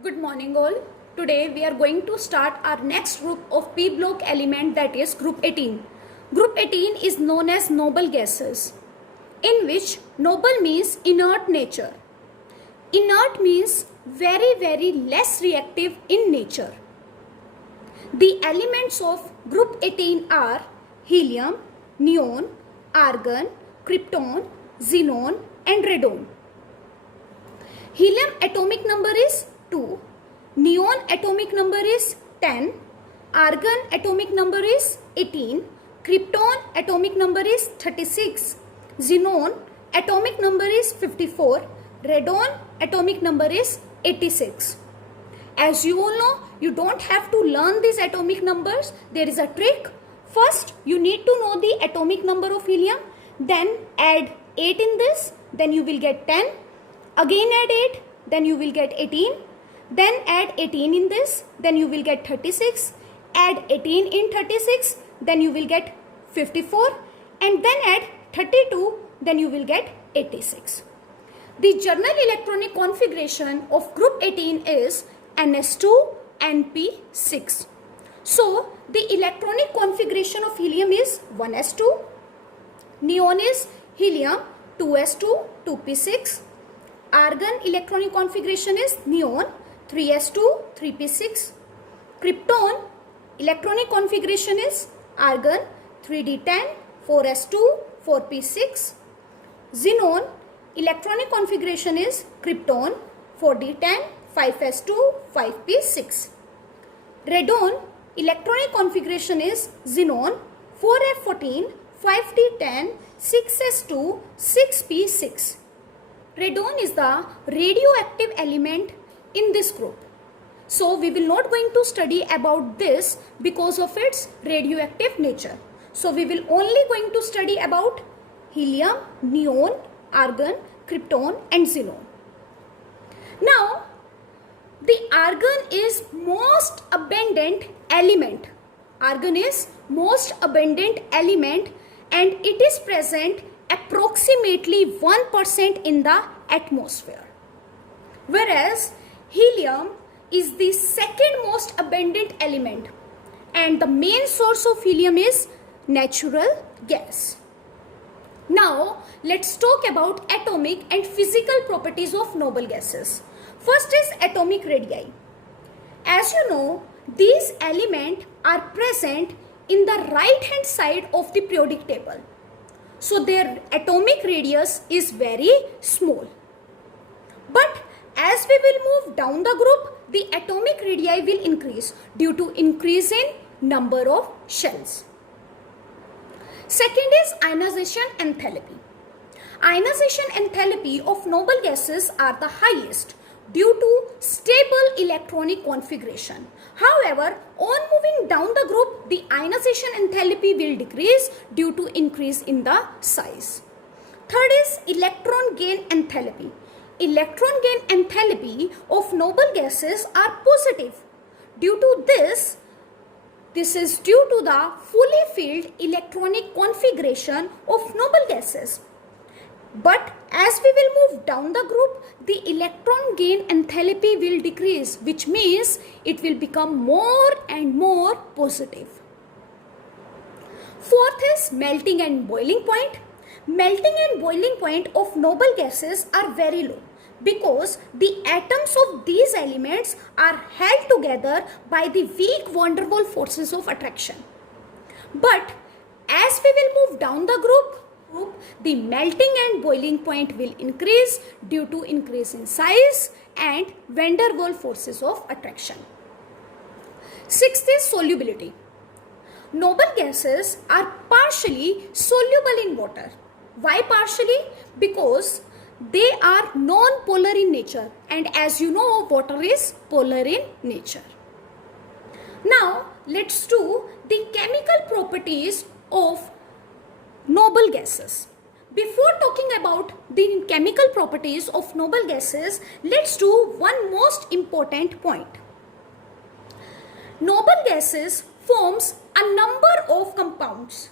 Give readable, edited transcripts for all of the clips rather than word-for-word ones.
Good morning all. Today we are going to start our next group of p block element, that is group 18. Group 18 is known as noble gases, in which noble means inert nature. Inert means very less reactive in nature. The elements of group 18 are helium, neon, argon, krypton, xenon and radon. Helium atomic number is 2, neon atomic number is 10, argon atomic number is 18, krypton atomic number is 36, xenon atomic number is 54, radon atomic number is 86. As you all know, you don't have to learn these atomic numbers. There is a trick. First, you need to know the atomic number of helium, then add 8 in this, then you will get 10. Again add 8, then you will get 18. Then add 18 in this, then you will get 36. Add 18 in 36, then you will get 54. And then add 32, then you will get 86. The general electronic configuration of group 18 is Ns2 Np6. So the electronic configuration of helium is 1s2, neon is helium 2s2 2p6, argon electronic configuration is neon 3s2 3p6, krypton electronic configuration is argon 3d10 4s2 4p6, xenon electronic configuration is krypton 4d10 5s2 5p6, radon electronic configuration is xenon 4f14 5d10 6s2 6p6. Radon is the radioactive element in this group. So we will not going to study about this because of its radioactive nature. So we will only going to study about helium, neon, argon, krypton and xenon. Now the argon is most abundant element. Argon is most abundant element and it is present approximately 1% in the atmosphere. Whereas helium is the second most abundant element and the main source of helium is natural gas. Now let's talk about atomic and physical properties of noble gases. First is atomic radii. As you know, these elements are present in the right hand side of the periodic table. So their atomic radius is very small. But as we will move down the group, the atomic radii will increase due to increase in number of shells. Second is ionization enthalpy. Ionization enthalpy of noble gases are the highest due to stable electronic configuration. However, on moving down the group, the ionization enthalpy will decrease due to increase in the size. Third is electron gain enthalpy. Electron gain enthalpy of noble gases are positive. Due to this is due to the fully filled electronic configuration of noble gases. But as we will move down the group, the electron gain enthalpy will decrease, which means it will become more and more positive. Fourth is melting and boiling point. Melting and boiling point of noble gases are very low because the atoms of these elements are held together by the weak van der Waals forces of attraction. But as we will move down the group, the melting and boiling point will increase due to increase in size and van der Waals forces of attraction. Sixth is solubility. Noble gases are partially soluble in water. Why partially? Because they are non-polar in nature, and as you know, water is polar in nature. Now let's do the chemical properties of noble gases. Before talking about the chemical properties of noble gases, let's do one most important point. Noble gases forms a number of compounds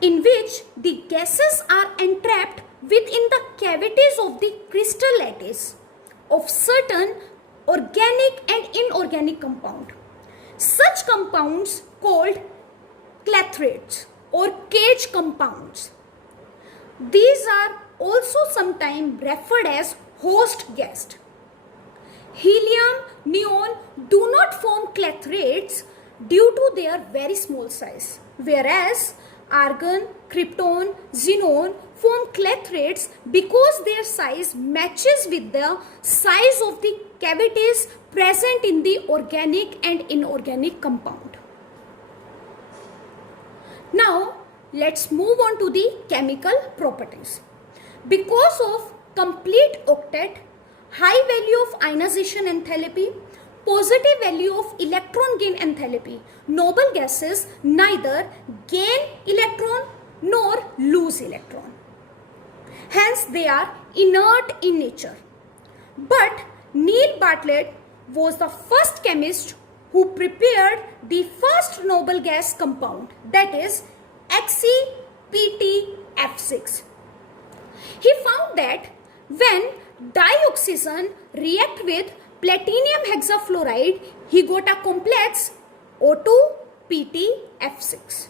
in which the gases are entrapped within the cavities of the crystal lattice. of certain organic and inorganic compound. Such compounds called clathrates or cage compounds. These are also sometimes referred as host gas. Helium, neon do not form clathrates due to their very small size, whereas argon, krypton, xenon form clathrates because their size matches with the size of the cavities present in the organic and inorganic compound. Now, let's move on to the chemical properties. Because of complete octet, high value of ionization enthalpy, positive value of electron gain enthalpy, noble gases neither gain electron nor lose electron. Hence, they are inert in nature. But Neil Bartlett was the first chemist who prepared the first noble gas compound, that is XePtF6. He found that when dioxygen react with platinum hexafluoride, he got a complex O2PtF6.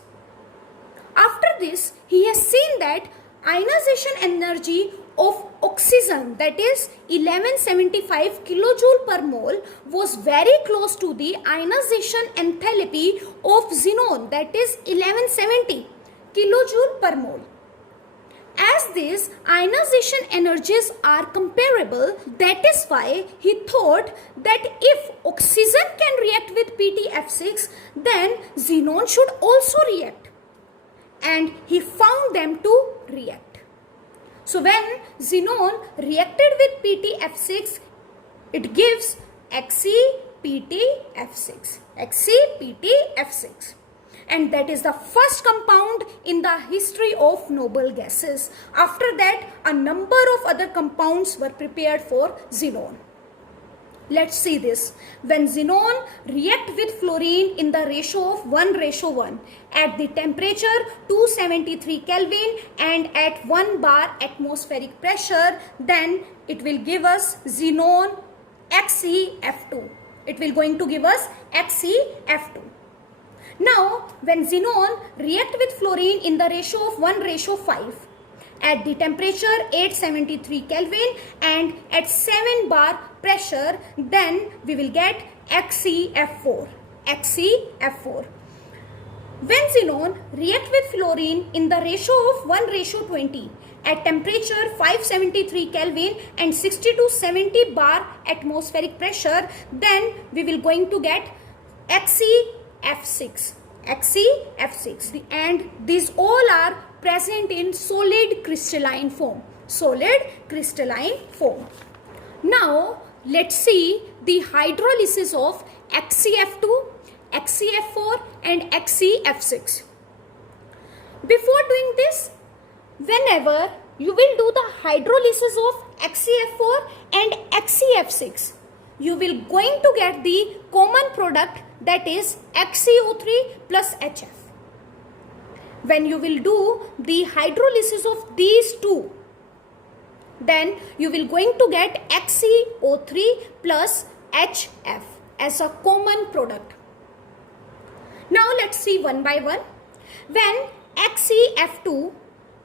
After this, he has seen that ionization energy of oxygen, that is 1175 kilojoule per mole, was very close to the ionization enthalpy of xenon, that is 1170 kilojoule per mole. As these ionization energies are comparable, that is why he thought that if oxygen can react with PtF6, then xenon should also react. And he found them to react. So when xenon reacted with PtF6, it gives XePtF6. XePtF6. And that is the first compound in the history of noble gases. After that, a number of other compounds were prepared for xenon. Let's see this. When xenon react with fluorine in the ratio of 1:1 at the temperature 273 Kelvin and at 1 bar atmospheric pressure, then it will give us xenon XeF2. It will going to give us XeF2. Now, when xenon react with fluorine in the ratio of 1:5 at the temperature 873 Kelvin and at 7 bar pressure, then we will get XeF4. XeF4. When xenon react with fluorine in the ratio of 1:20 at temperature 573 Kelvin and 60 to 70 bar atmospheric pressure, then we will going to get XeF6. XeF6. And these all are present in solid crystalline form. Solid crystalline form. Now, let's see the hydrolysis of XeF2, XeF4 and XeF6. Before doing this, whenever you will do the hydrolysis of XeF4 and XeF6, you will going to get the common product, that is XeO3 plus HF. When you will do the hydrolysis of these two, then you will going to get XeO3 plus HF as a common product. Now let's see one by one. When XeF2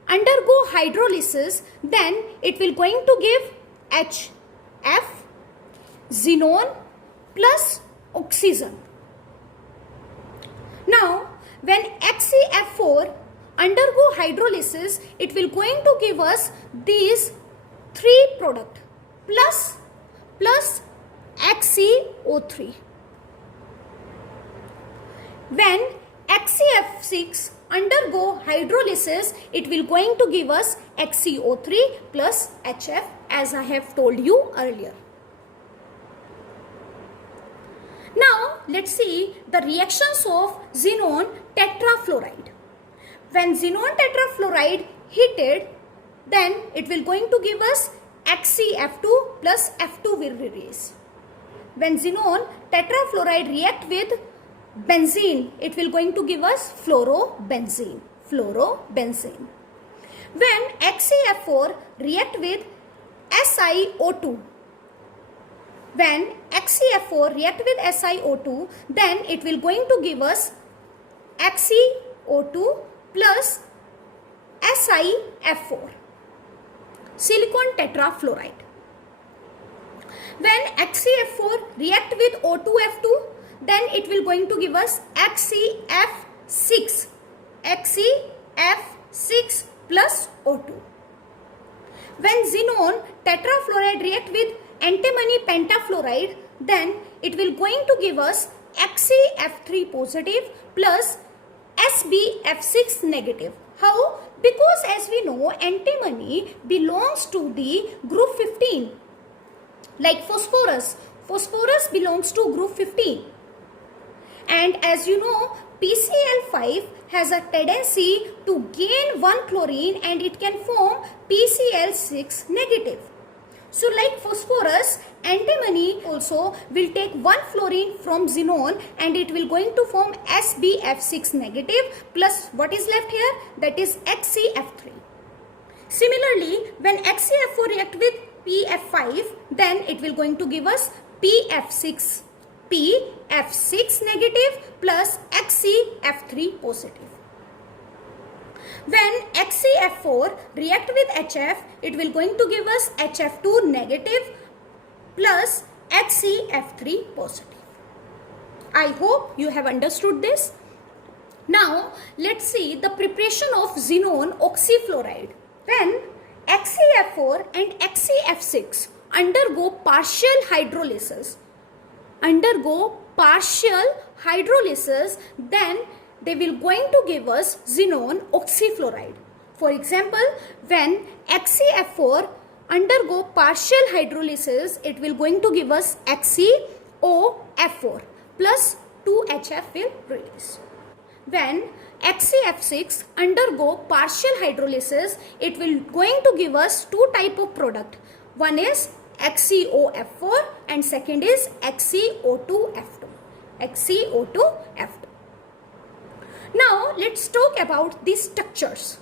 undergo hydrolysis, then it will going to give HF, xenon plus oxygen. Now, when XeF4 undergo hydrolysis, it will going to give us these three products plus XeO3. When XeF6 undergo hydrolysis, it will going to give us XeO3 plus HF, as I have told you earlier. Now, let's see the reactions of xenon tetrafluoride. When xenon tetrafluoride heated, then it will going to give us XeF2 plus F2 will release. When xenon tetrafluoride react with benzene, it will going to give us fluorobenzene. Fluorobenzene. When XeF4 react with SiO2, When HCF4 react with SiO2, then it will going to give us HCO2 plus SiF4, silicon tetrafluoride. When HCF4 react with O2F2, then it will going to give us HCF6 plus O2. When xenon tetrafluoride react with antimony pentafluoride, then it will going to give us HCF3 positive plus SbF6 negative. How? Because as we know, antimony belongs to the group 15. Like phosphorus. Phosphorus belongs to group 15. And as you know, PCl5 has a tendency to gain one chlorine and it can form PCl6 negative. So like phosphorus, antimony also will take one fluorine from xenon and it will going to form SbF6 negative plus what is left here, that is HCF3. Similarly, when HCF4 react with PF5, then it will going to give us PF6 negative plus HCF3 positive. When HCF4 react with HF, it will going to give us HF2 negative plus HCF3 positive. I hope you have understood this. Now, let's see the preparation of xenon oxyfluoride. When HCF4 and HCF6 undergo partial hydrolysis, then they will going to give us xenon oxyfluoride. For example, when HCF4 undergo partial hydrolysis, it will going to give us HCOF4 plus 2HF will release. When HCF6 undergo partial hydrolysis, it will going to give us two type of product. One is HCOF4 and second is HCO2F2. Now let's talk about the structures.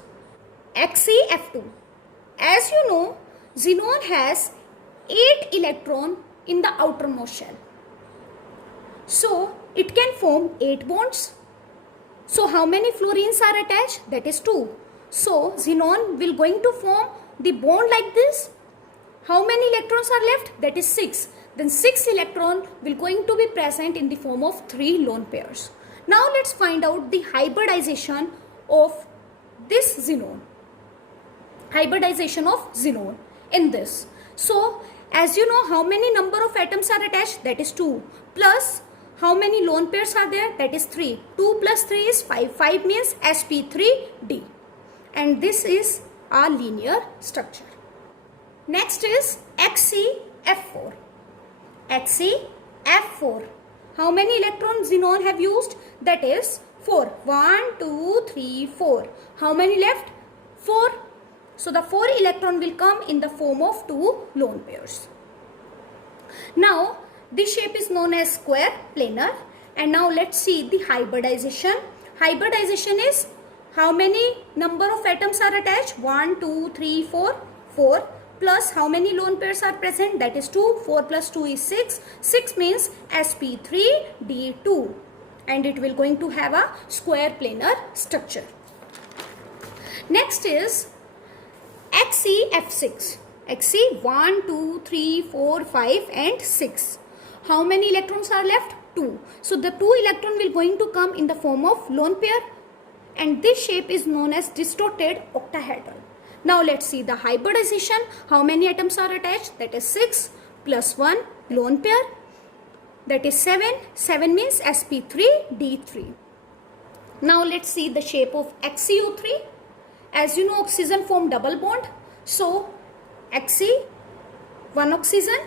HCF2. As you know, xenon has 8 electrons in the outermost shell. So it can form 8 bonds. So how many fluorines are attached? That is 2. So xenon will going to form the bond like this. How many electrons are left? That is 6. Then 6 electrons will going to be present in the form of 3 lone pairs. Now let's find out the hybridization of this xenon. Hybridization of xenon in this. So as you know, how many number of atoms are attached? That is 2. Plus how many lone pairs are there? That is 3. 2 plus 3 is 5. 5 means sp3d. And this is our linear structure. Next is HCF4. HCF4. How many electrons xenon have used? That is 4. 1, 2, 3, 4. How many left? 4. So the 4 electron will come in the form of 2 lone pairs. Now this shape is known as square planar. And now let's see the hybridization. Hybridization is how many number of atoms are attached? 1, 2, 3, 4. 4. Plus how many lone pairs are present? That is 2. 4 plus 2 is 6. 6 means sp3d2. And it will going to have a square planar structure. Next is HCF6. HC 1, 2, 3, 4, 5 and 6. How many electrons are left? 2. So the 2 electron will going to come in the form of lone pair. And this shape is known as distorted octahedral. Now let's see the hybridization. How many atoms are attached? That is 6 plus 1 lone pair. That is 7. 7 means sp3d3. Now let's see the shape of HCO3. As you know, oxygen form double bond. So Hc, one oxygen,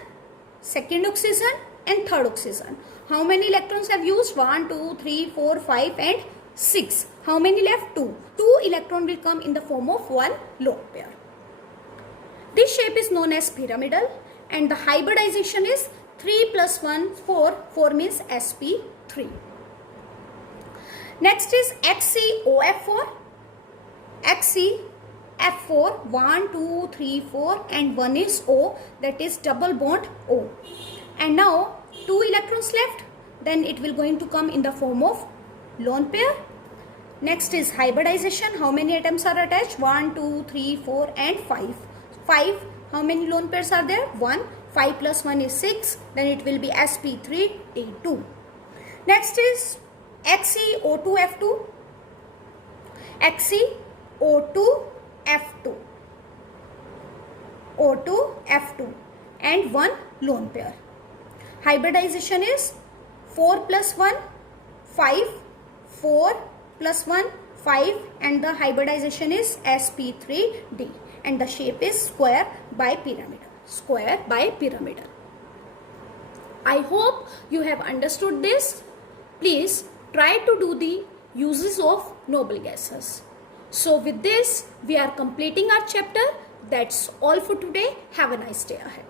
second oxygen and third oxygen. How many electrons have used? 1, 2, 3, 4, 5 and 6. How many left? 2. 2 electron will come in the form of one lone pair. This shape is known as pyramidal and the hybridization is 3 plus 1, 4. 4 means sp3. Next is HCOF4. HCF4, 1, 2, 3, 4 and 1 is O, that is double bond O. And now 2 electrons left, then it will going to come in the form of lone pair. Next is hybridization. How many atoms are attached? 1, 2, 3, 4 and 5. 5. How many lone pairs are there? 1. 5 plus 1 is 6. Then it will be sp3d2. Next is HCO2F2. HCO2F2. O2F2 and 1 lone pair. Hybridization is 4 plus 1, 5, 4 plus 1, 5 and the hybridization is sp3d and the shape is square bipyramidal. Square bipyramidal. I hope you have understood this. Please try to do the uses of noble gases. So with this we are completing our chapter. That's all for today. Have a nice day ahead.